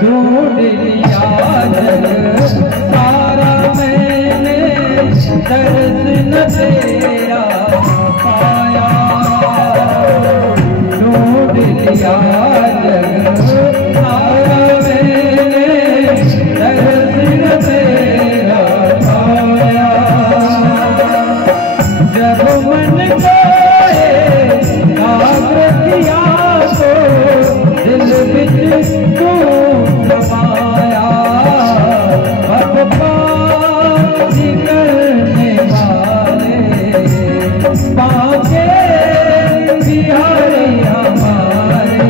ढूंढ लिया जग सारा मैंने, दर्द न तेरा पाया। ढूंढ लिया जग सारा मैंने, दर्द न तेरा पाया। जब मन कोए काग्र किया तो दिल बिच तू समाया। अब निकलने वाले बाके बिहारी हमारे,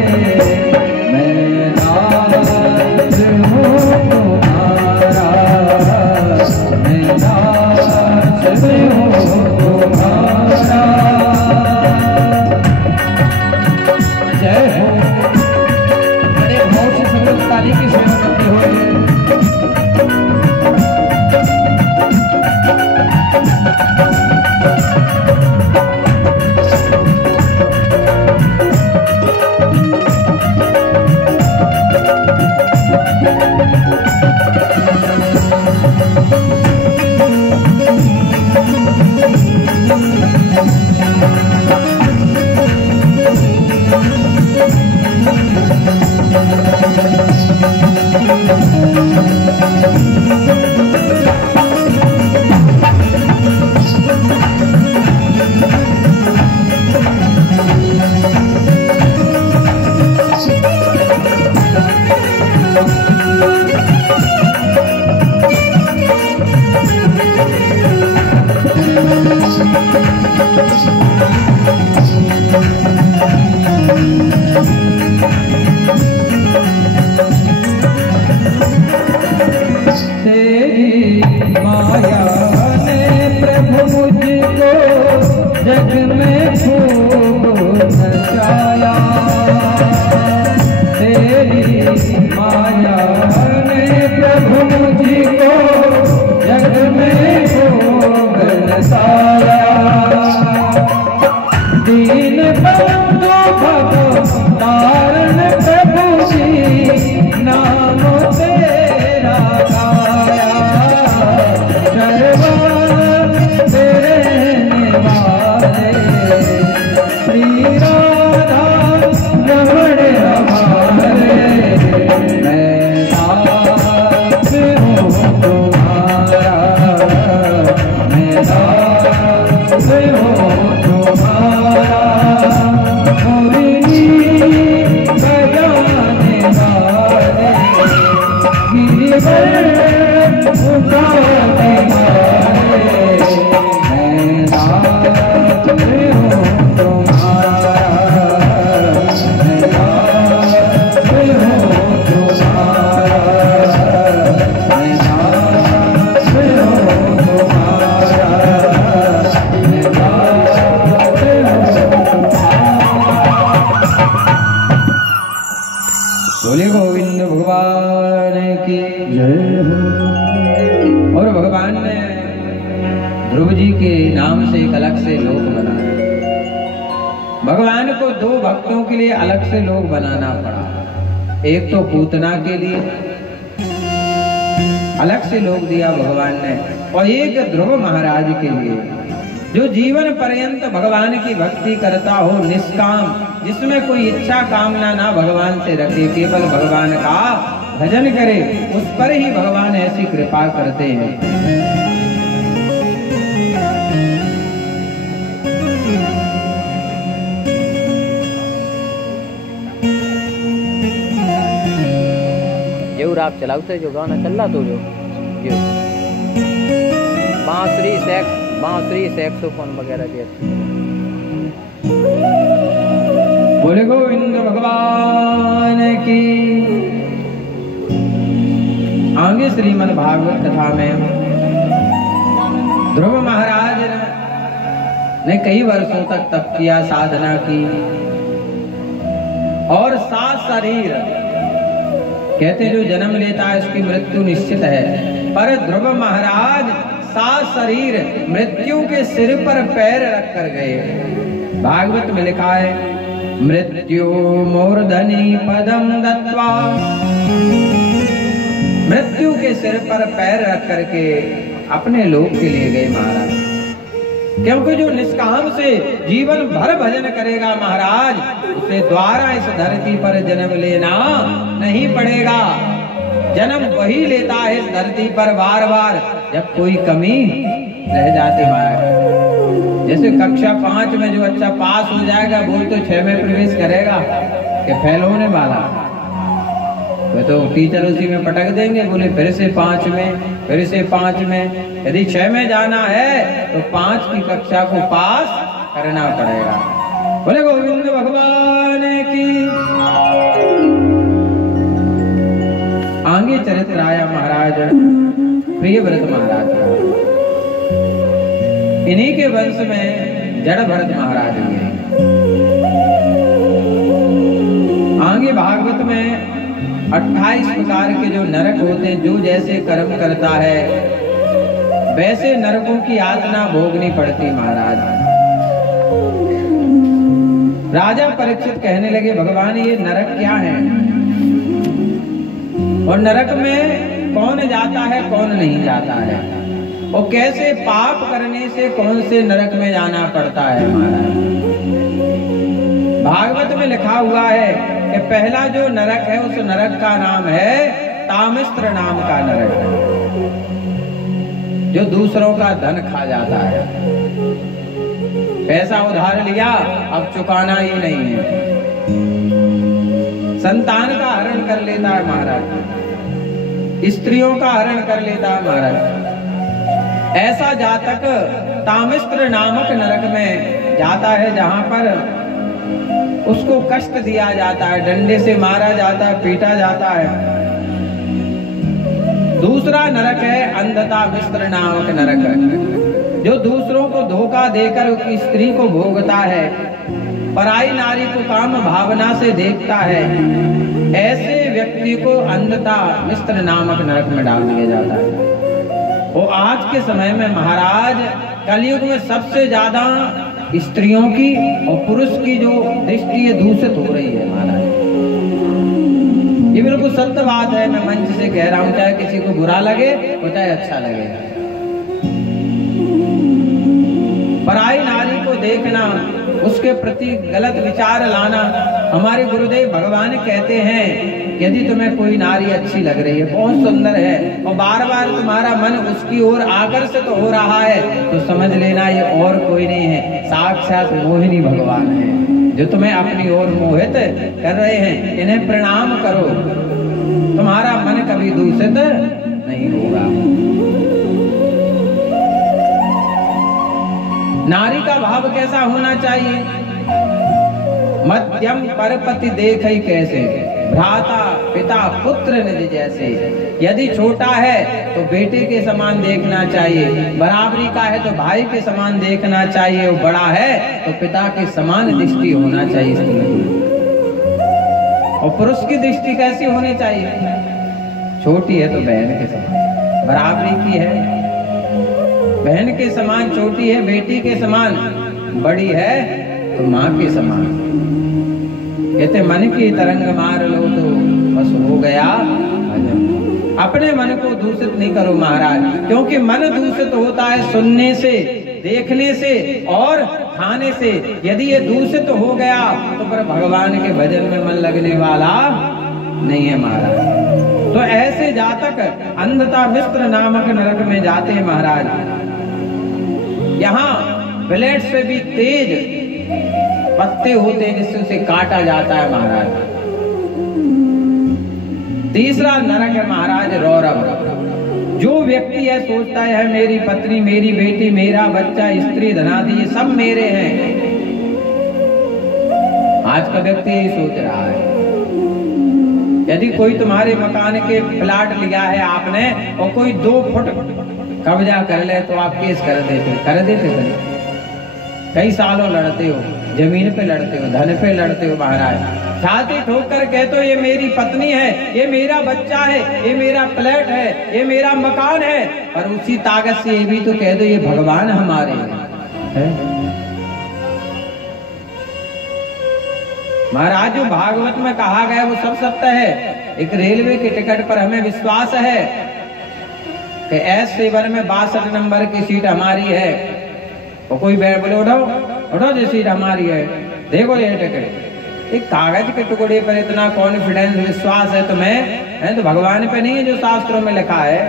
मैं नाज हूँ तुम्हारा, मैं नाज हूँ तुम्हारा। जय हो। बड़े भाव से सब लोग ताली की सेवा करते हुए तेरी माया ने प्रभु मुझको जग में खूब नचाया। तेरी माया ने प्रभु मुझको जग में खूब नचाया। दीन बंधु भव तारण प्रभु जी, नाम तेरा गाया। शर्मा तेरे निवारे, श्री राधा रमण हमारे, मैं दास हूँ तुम्हारा, मैं दास हूँ तुम्हारा। मुरली बजाने वाले, गिरिवर उठाने वाले, मैं दास हूँ तुम्हारा, मैं दास हूँ तुम्हारा, मैं दास हूँ तुम्हारा, मैं दास हूँ। बोले गोविंद भगवान की जय हो। और भगवान ने ध्रुव जी के नाम से एक अलग से लोक बनाया। भगवान को दो भक्तों के लिए अलग से लोक बनाना पड़ा। एक तो पूतना के लिए अलग से लोक दिया भगवान ने, और एक ध्रुव महाराज के लिए, जो जीवन पर्यंत भगवान की भक्ति करता हो, निष्काम, जिसमें कोई इच्छा कामना ना भगवान से रखे, केवल भगवान का भजन करे, उस पर ही भगवान ऐसी कृपा करते हैं। जरूर आप चलाते जो गाना चल रहा तो जो बांसुरी सैक्सोफोन वगैरह दिया। बोले गोविंद भगवान की। आगे श्रीमद् भागवत कथा में ध्रुव महाराज ने कई वर्षों तक तप किया, साधना की, और सात शरीर, कहते जो जन्म लेता है उसकी मृत्यु निश्चित है, पर ध्रुव महाराज सात शरीर मृत्यु के सिर पर पैर रख कर गए। भागवत में लिखा है, मृत्यु मूर्धनि पदम दत्वा, मृत्यु के सिर पर पैर रख करके अपने लोक के लिए गए महाराज। क्योंकि जो निष्काम से जीवन भर भजन करेगा महाराज, उसे द्वारा इस धरती पर जन्म लेना नहीं पड़ेगा। जन्म वही लेता है इस धरती पर बार बार जब कोई कमी रह जाती महाराज। जैसे कक्षा 5 में जो अच्छा पास हो जाएगा वो तो 6 में प्रवेश करेगा कि फेल होने वाला, तो टीचर उसी में पटक देंगे, बोले फिर से 5 में, फिर से 5 में। यदि 6 में जाना है तो 5 की कक्षा को पास करना पड़ेगा। बोले गोविंद भगवान की। आगे चरित्र आया महाराज प्रियव्रत महाराज का। इन्हीं के वंश में जड़ भरत महाराज हुए। आगे भागवत में 28 प्रकार के जो नरक होते हैं, जो जैसे कर्म करता है वैसे नरकों की यातना भोगनी पड़ती महाराज। राजा परीक्षित कहने लगे, भगवान ये नरक क्या है और नरक में कौन जाता है कौन नहीं जाता है, और कैसे पाप करने से कौन से नरक में जाना पड़ता है महाराज। भागवत में लिखा हुआ है कि पहला जो नरक है उस नरक का नाम है तामिस्त्र नाम का नरक है, जो दूसरों का धन खा जाता है। पैसा उधार लिया अब चुकाना ही नहीं है, संतान का हरण कर लेता है महाराज, स्त्रियों का हरण कर लेता है महाराज। ऐसा जातक तामिस्त्र नामक नरक में जाता है, जहां पर उसको कष्ट दिया जाता है, डंडे से मारा जाता है, पीटा जाता है। दूसरा नरक है अंधता मिस्र नामक नरक, जो दूसरों को धोखा देकर उसकी स्त्री को भोगता है, पराई नारी को काम भावना से देखता है। ऐसे व्यक्ति को अंधता मिस्र नामक नरक में डाल दिया जाता है। वो आज के समय में महाराज कलयुग में सबसे ज्यादा स्त्रियों की और पुरुष की जो दृष्टि है दूषित हो रही है महाराज। ये बिल्कुल सत्य बात है, मैं मंच से कह रहा हूं, चाहे किसी को बुरा लगे और चाहे अच्छा लगे। पराई नारी को देखना, उसके प्रति गलत विचार लाना। हमारे गुरुदेव भगवान कहते हैं यदि तुम्हें कोई नारी अच्छी लग रही है, बहुत सुंदर है, और बार बार तुम्हारा मन उसकी ओर आकर्षित हो रहा है, तो समझ लेना ये और कोई नहीं है, साक्षात मोहिनी भगवान है, जो तुम्हें अपनी ओर मोहित कर रहे हैं। इन्हें प्रणाम करो, तुम्हारा मन कभी दूषित नहीं होगा। नारी का भाव कैसा होना चाहिए? मध्यम परपति देखई कैसे, भ्राता पिता पुत्र निज जैसे। यदि छोटा है तो बेटे के समान देखना चाहिए, बराबरी का है तो भाई के समान देखना चाहिए, और बड़ा है तो पिता के समान दृष्टि होना चाहिए। और पुरुष की दृष्टि कैसी होनी चाहिए? छोटी है तो बहन के समान, बराबरी की है बहन के समान, छोटी है बेटी के समान, बड़ी है तो माँ के समान। कहते मन की तरंग मार लो तो बस हो गया भजन। अपने मन को दूषित नहीं करो महाराज, क्योंकि मन दूषित होता है सुनने से, देखने से और खाने से। यदि ये दूषित हो गया तो फिर भगवान के भजन में मन लगने वाला नहीं है महाराज। तो ऐसे जातक अंधता मिस्र नामक नरक में जाते हैं महाराज। यहाँ ब्लेड से भी तेज पत्ते होते हैं जिससे उसे काटा जाता है महाराज। तीसरा नरक है महाराज रौरव। जो व्यक्ति है सोचता है मेरी पत्नी, मेरी बेटी, मेरा बच्चा, स्त्री, धनादि ये सब मेरे हैं। आज का व्यक्ति यही सोच रहा है। यदि कोई तुम्हारे मकान के प्लाट लिया है आपने और कोई 2 फुट कब्जा कर ले तो आप केस कर देते कई सालों लड़ते हो, जमीन पे लड़ते हो, धन पे लड़ते हो महाराज। छाती ठोक कर कह तो ये मेरी पत्नी है, ये मेरा बच्चा है, ये मेरा फ्लैट है, ये मेरा मकान है, पर उसी ताकत से ये भी तो कह दो ये भगवान हमारे हैं। महाराज जो भागवत में कहा गया वो सब सत्य है। एक रेलवे के टिकट पर हमें विश्वास है कि S7 में 62 नंबर की सीट हमारी है, और कोई बैठ बोले उठो उठो जो सीट हमारी है, देखो ये टिकट। एक कागज के टुकड़े पर इतना कॉन्फिडेंस विश्वास है तुम्हें, है तो भगवान पे नहीं है जो शास्त्रों में लिखा है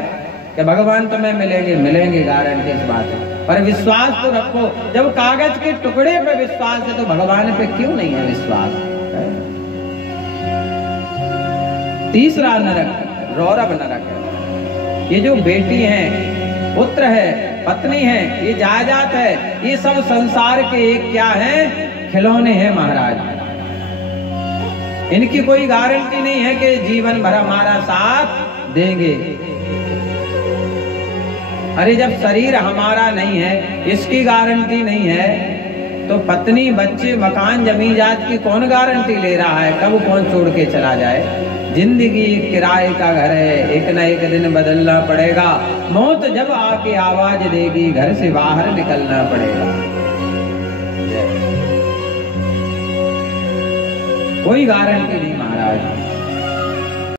कि भगवान तुम्हें मिलेंगे मिलेंगे, गारंटी इस बात है, पर विश्वास तो रखो। जब कागज के टुकड़े पे विश्वास है तो भगवान पे क्यों नहीं है विश्वास? तीसरा नरक रौरव नरक है। ये जो बेटी है, पुत्र है, पत्नी है, ये जायदाद है, ये सब संसार के एक क्या है? खिलौने हैं महाराज। इनकी कोई गारंटी नहीं है कि जीवन भर हमारा साथ देंगे। अरे जब शरीर हमारा नहीं है, इसकी गारंटी नहीं है, तो पत्नी, बच्चे, मकान, जमीन जात की कौन गारंटी ले रहा है कब कौन छोड़ के चला जाए? जिंदगी एक किराए का घर है, एक न एक दिन बदलना पड़ेगा। मौत जब आके आवाज देगी घर से बाहर निकलना पड़ेगा। कोई गारंटी नहीं महाराज।